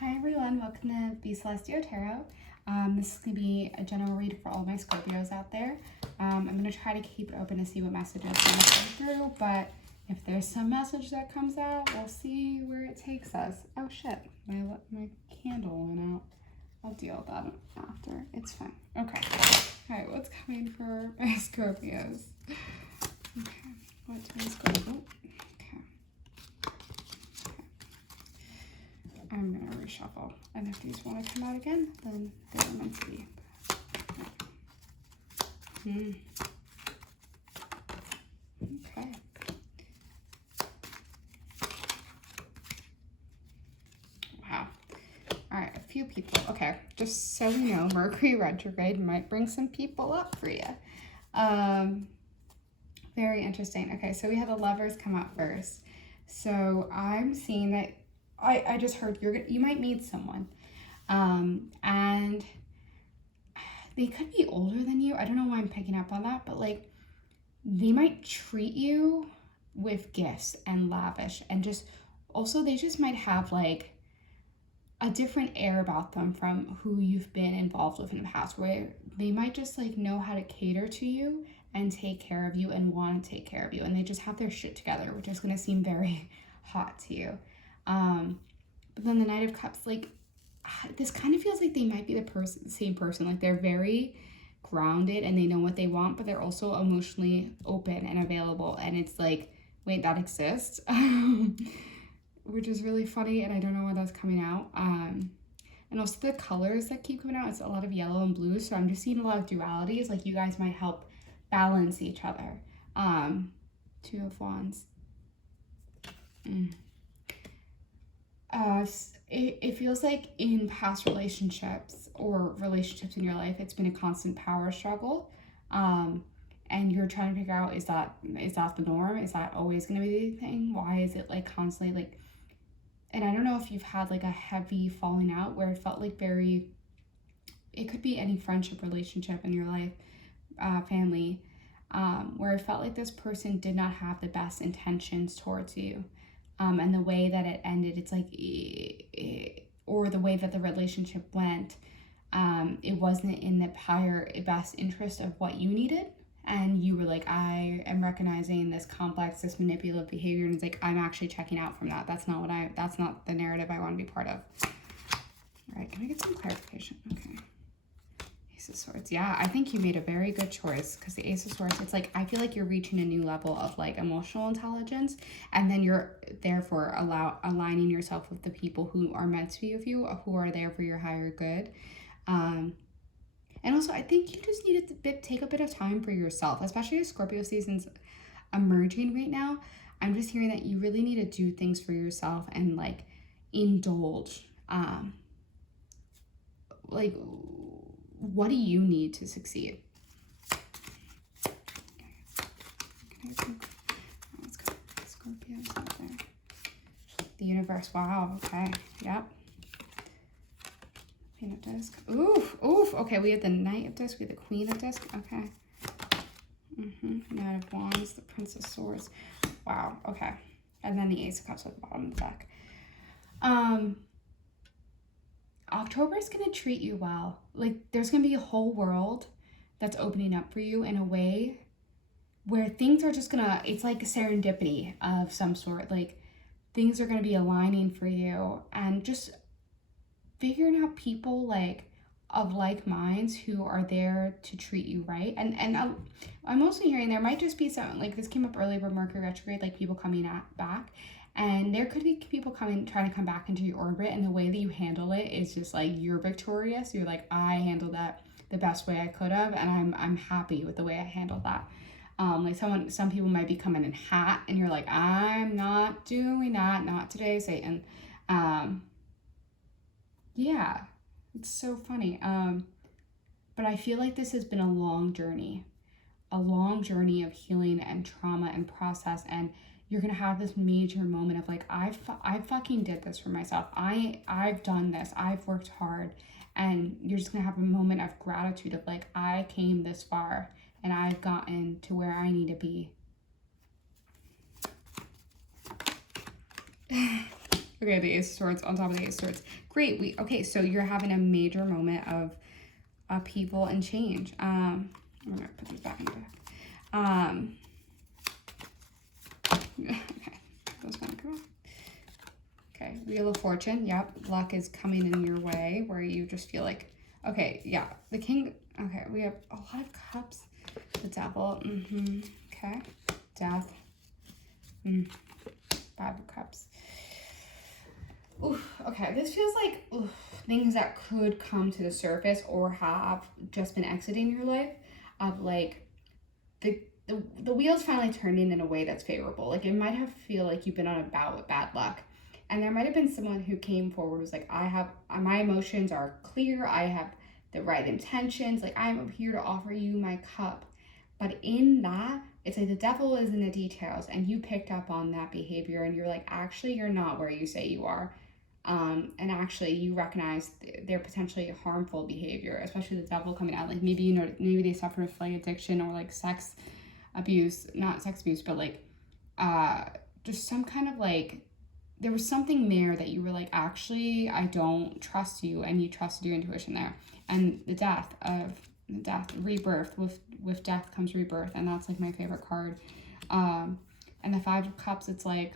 Hi everyone, welcome to the Celestial Tarot. This is going to be a general read for all my Scorpios out there. I'm going to try to keep it open to see what messages want to come through, but if there's some message that comes out, we'll see where it takes us. Oh shit, my candle went out. I'll deal with that after. It's fine. Okay. Alright, what's coming for my Scorpios? Okay, what do my Scorpios? I'm going to reshuffle. And if these want to come out again, then they're meant to be. Okay. Wow. All right, a few people. Okay, just so we know, Mercury retrograde might bring some people up for you. Very interesting. Okay, so we had the Lovers come out first. So I'm seeing that I just heard you might meet someone, and they could be older than you. I don't know why I'm picking up on that, but like they might treat you with gifts and lavish, and just also they just might have like a different air about them from who you've been involved with in the past, where they might just like know how to cater to you and take care of you and want to take care of you, and they just have their shit together, which is going to seem very hot to you. But then the Knight of Cups, like, this kind of feels like they might be the same person. Like, they're very grounded and they know what they want, but they're also emotionally open and available. And it's like, wait, that exists? Which is really funny, and I don't know why that's coming out. And also the colors that keep coming out, it's a lot of yellow and blue, so I'm just seeing a lot of dualities. Like, you guys might help balance each other. Two of Wands. It feels like in past relationships or relationships in your life, it's been a constant power struggle, and you're trying to figure out, is that the norm? Is that always going to be the thing? Why is it like constantly like, and I don't know if you've had like a heavy falling out where it felt like it could be any friendship, relationship in your life, family, where it felt like this person did not have the best intentions towards you. And the way that it ended, it's like, or the way that the relationship went, it wasn't in the best interest of what you needed. And you were like, I am recognizing this complex, this manipulative behavior. And it's like, I'm actually checking out from that. That's not the narrative I want to be part of. All right, can I get some clarification? Okay. Ace of Swords. Yeah, I think you made a very good choice, because the Ace of Swords, it's like, I feel like you're reaching a new level of like emotional intelligence, and then you're therefore aligning yourself with the people who are meant to be with you, who are there for your higher good. And also, I think you just need to take a bit of time for yourself, especially as Scorpio season's emerging right now. I'm just hearing that you really need to do things for yourself and like indulge. Like, what do you need to succeed? Let's go. Scorpios out there. The universe. Wow. Okay. Yep. Queen of Disc. Oof. Oof. Okay. We have the Knight of Disc. We have the Queen of Disc. Okay. Knight of Wands. The Prince of Swords. Wow. Okay. And then the Ace of Cups at the bottom of the deck. October is going to treat you well. Like, there's going to be a whole world that's opening up for you in a way where things are just going to, it's like a serendipity of some sort. Like, things are going to be aligning for you, and just figuring out people like of like minds who are there to treat you right. And I'm also hearing there might just be something like this came up earlier with Mercury retrograde, like people coming back. And there could be people trying to come back into your orbit, and the way that you handle it is just like, you're victorious. You're like, I handled that the best way I could have, and I'm happy with the way I handled that. Like some people might be coming in hot, and you're like, I'm not doing that, not today, Satan. Yeah, it's so funny. But I feel like this has been a long journey of healing and trauma and process, and you're going to have this major moment of like, I fucking did this for myself. I've done this. I've worked hard. And you're just going to have a moment of gratitude of like, I came this far and I've gotten to where I need to be. Okay, the Ace of Swords on top of the Ace of Swords. Great. Okay, so you're having a major moment of upheaval and change. I'm gonna put these back in the back. Okay, those gonna come out. Okay, Wheel of Fortune. Yep, luck is coming in your way where you just feel like, okay, yeah, the King. Okay, we have a lot of cups. The Devil. Okay, Death. Five of Cups. Oof, okay, this feels like things that could come to the surface or have just been exiting your life, of like the wheels finally turning in a way that's favorable. Like it might have feel like you've been on a bout with bad luck, and there might have been someone who came forward was like, I have my emotions are clear, I have the right intentions, like I'm here to offer you my cup. But in that, it's like the devil is in the details, and you picked up on that behavior and you're like, actually you're not where you say you are. And actually you recognize their potentially harmful behavior, especially the devil coming out. Like maybe, you know, maybe they suffer with like addiction or like sex abuse, not sex abuse, but like just some kind of like, there was something there that you were like, actually I don't trust you, and you trusted your intuition there. And the death, rebirth, with death comes rebirth, and that's like my favorite card. And the Five of Cups, it's like,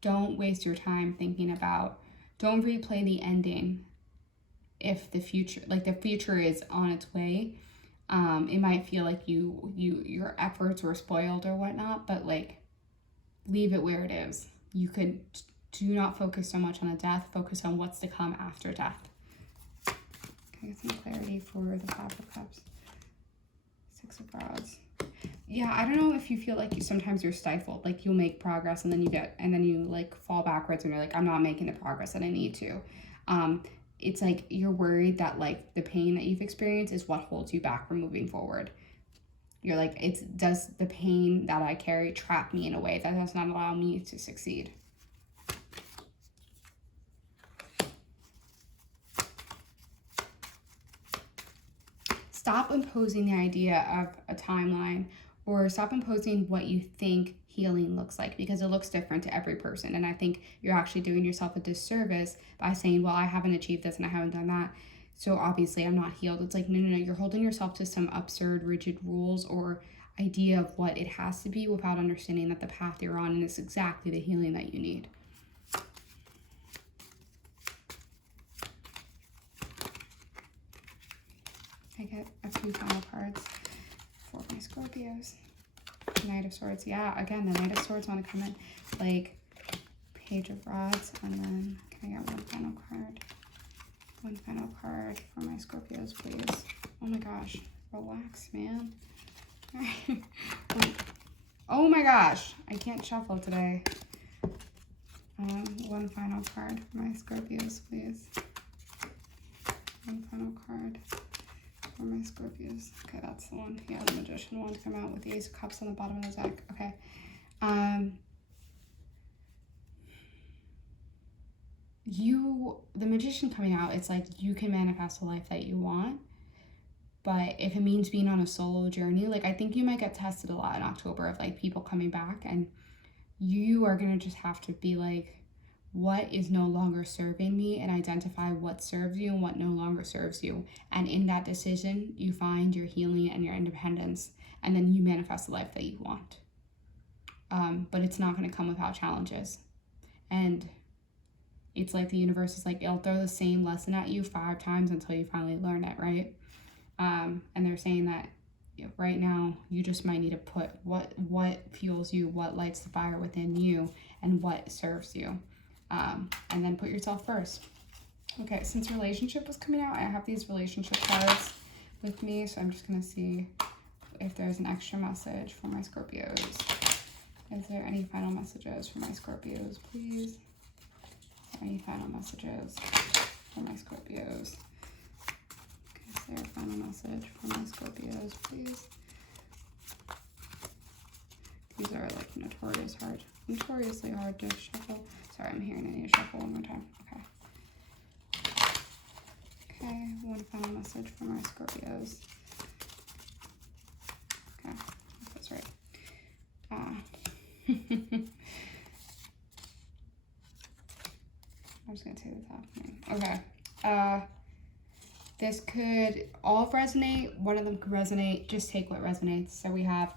don't waste your time thinking about, don't replay the ending if the future, like the future is on its way. It might feel like your efforts were spoiled or whatnot, but like leave it where it is. You could do not focus so much on the death, focus on what's to come after death. Can I get some clarity for the Five of Cups? Six of Rods. Yeah, I don't know if you feel like sometimes you're stifled, like you'll make progress and then you like fall backwards and you're like, I'm not making the progress that I need to. It's like you're worried that like the pain that you've experienced is what holds you back from moving forward. You're like, does the pain that I carry trap me in a way that does not allow me to succeed? Stop imposing the idea of a timeline, or stop imposing what you think healing looks like, because it looks different to every person. And I think you're actually doing yourself a disservice by saying, well, I haven't achieved this and I haven't done that, so obviously I'm not healed. It's like, no, you're holding yourself to some absurd, rigid rules or idea of what it has to be without understanding that the path you're on is exactly the healing that you need. I get a few final cards for my Scorpios. Knight of Swords. Yeah, again, the Knight of Swords want to come in. Like, Page of Rods. And then, can I get one final card? One final card for my Scorpios, please. Oh my gosh. Relax, man. Oh my gosh. I can't shuffle today. One final card for my Scorpios, please. One final card for my Scorpios. Okay, that's the one. Yeah, the Magician one to come out with the Ace of Cups on the bottom of the deck. Okay. The Magician coming out, it's like you can manifest a life that you want, but if it means being on a solo journey, like I think you might get tested a lot in October of like people coming back, and you are gonna just have to be like, what is no longer serving me, and identify what serves you and what no longer serves you. And in that decision, you find your healing and your independence, and then you manifest the life that you want. But it's not going to come without challenges. And it's like the universe is like, it'll throw the same lesson at you 5 times until you finally learn it, right? And they're saying that right now you just might need to put what fuels you, what lights the fire within you, and what serves you. And then put yourself first. Okay, since relationship was coming out, I have these relationship cards with me, so I'm just going to see if there's an extra message for my Scorpios. Is there any final messages for my Scorpios, please? Any final messages for my Scorpios? Okay, is there a final message for my Scorpios, please? These are like notoriously hard to shuffle. Sorry, I'm hearing I need to shuffle one more time. Okay. Okay, one final message for my Scorpios. Okay, that's right. I'm just going to say this happening. Okay. This could all resonate. One of them could resonate. Just take what resonates. So we have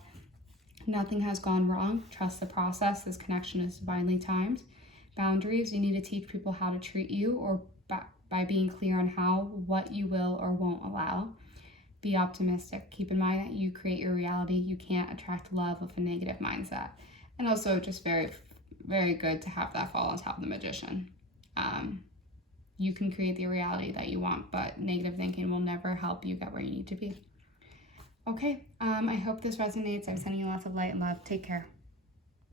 nothing has gone wrong. Trust the process. This connection is divinely timed. Boundaries. You need to teach people how to treat you, or by being clear on what you will or won't allow. Be optimistic. Keep in mind that you create your reality. You can't attract love with a negative mindset. And also just very, very good to have that fall on top of the Magician. You can create the reality that you want, but negative thinking will never help you get where you need to be. Okay, I hope this resonates. I'm sending you lots of light and love. Take care.